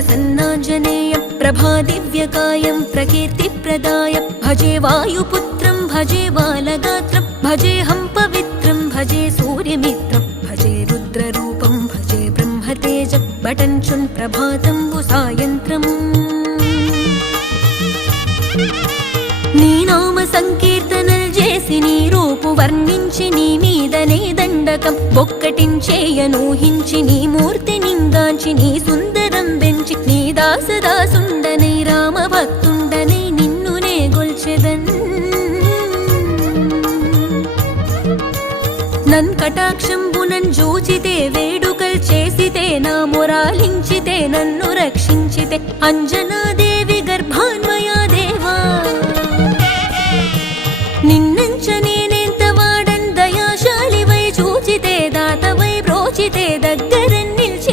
प्रसन्नाञ्जनेयं प्रभादिव्यकायं प्रकीर्तिप्रदायं भजे वायुपुत्रं भजे बालगात्रं भजेऽहं पवित्रं भजे सूर्यमित्रं भजे रुद्ररूपं भजे ब्रह्मतेजं बटञ्चुन् प्रभातं सायन्त्रम् నీ నామ సంకీర్తనలు చేసి నీ రూపు వర్ణించి నీ మీదనే దండకం ఒక్కటించేయనూహించి నీ మూర్తి నింగాంచి నీ సుందరం పెంచి నీ దాసదాసుండనై రామ భక్తుండనై నిన్నునే గొల్చెదన్ నన్ కటాక్షంబునన్ జూచితే వేడుకల్ చేసితే నా మొరాలించితే నన్ను రక్షించితే అంజనాదే